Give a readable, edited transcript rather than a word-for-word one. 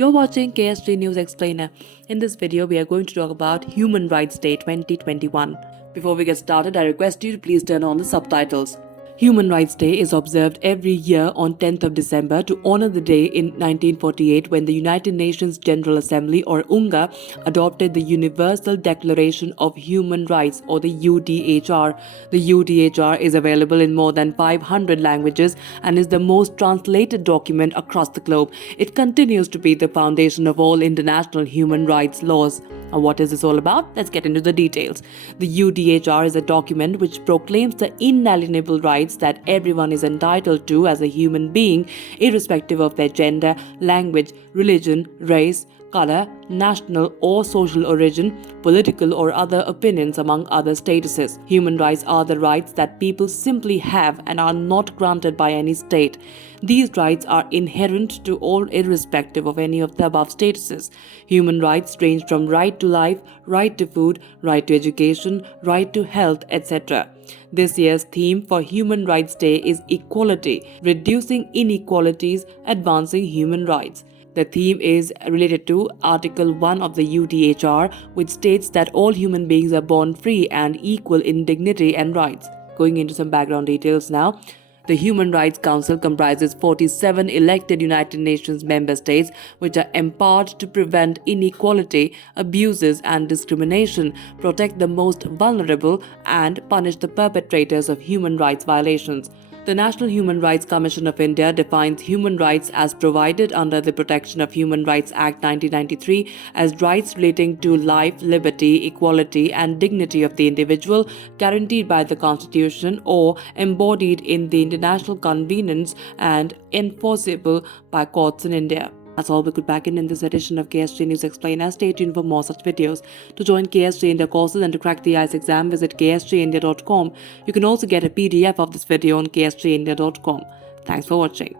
You're watching KSG News Explainer. In this video, we are going to talk about Human Rights Day 2021. Before we get started, I request you to please turn on the subtitles. Human Rights Day is observed every year on 10th of December to honor the day in 1948 when the United Nations General Assembly or UNGA adopted the Universal Declaration of Human Rights or the UDHR. The UDHR is available in more than 500 languages and is the most translated document across the globe. It continues to be the foundation of all international human rights laws. Now, what is this all about? Let's get into the details. The UDHR is a document which proclaims the inalienable rights that everyone is entitled to as a human being, irrespective of their gender, language, religion, race, color, national or social origin, political or other opinions, among other statuses. Human rights are the rights that people simply have and are not granted by any state. These rights are inherent to all irrespective of any of the above statuses. Human rights range from right to life, right to food, right to education, right to health, etc. This year's theme for Human Rights Day is equality, reducing inequalities, advancing human rights. The theme is related to Article 1 of the UDHR, which states that all human beings are born free and equal in dignity and rights. Going into some background details now. The Human Rights Council comprises 47 elected United Nations member states which are empowered to prevent inequality, abuses and discrimination, protect the most vulnerable and punish the perpetrators of human rights violations. The National Human Rights Commission of India defines human rights as provided under the Protection of Human Rights Act 1993 as rights relating to life, liberty, equality and dignity of the individual guaranteed by the Constitution or embodied in the international conventions and enforceable by courts in India. That's all we could back in this edition of KSG News Explainer. Stay tuned for more such videos. To join KSG India courses and to crack the IELTS exam, visit ksgindia.com. You can also get a PDF of this video on ksgindia.com. Thanks for watching.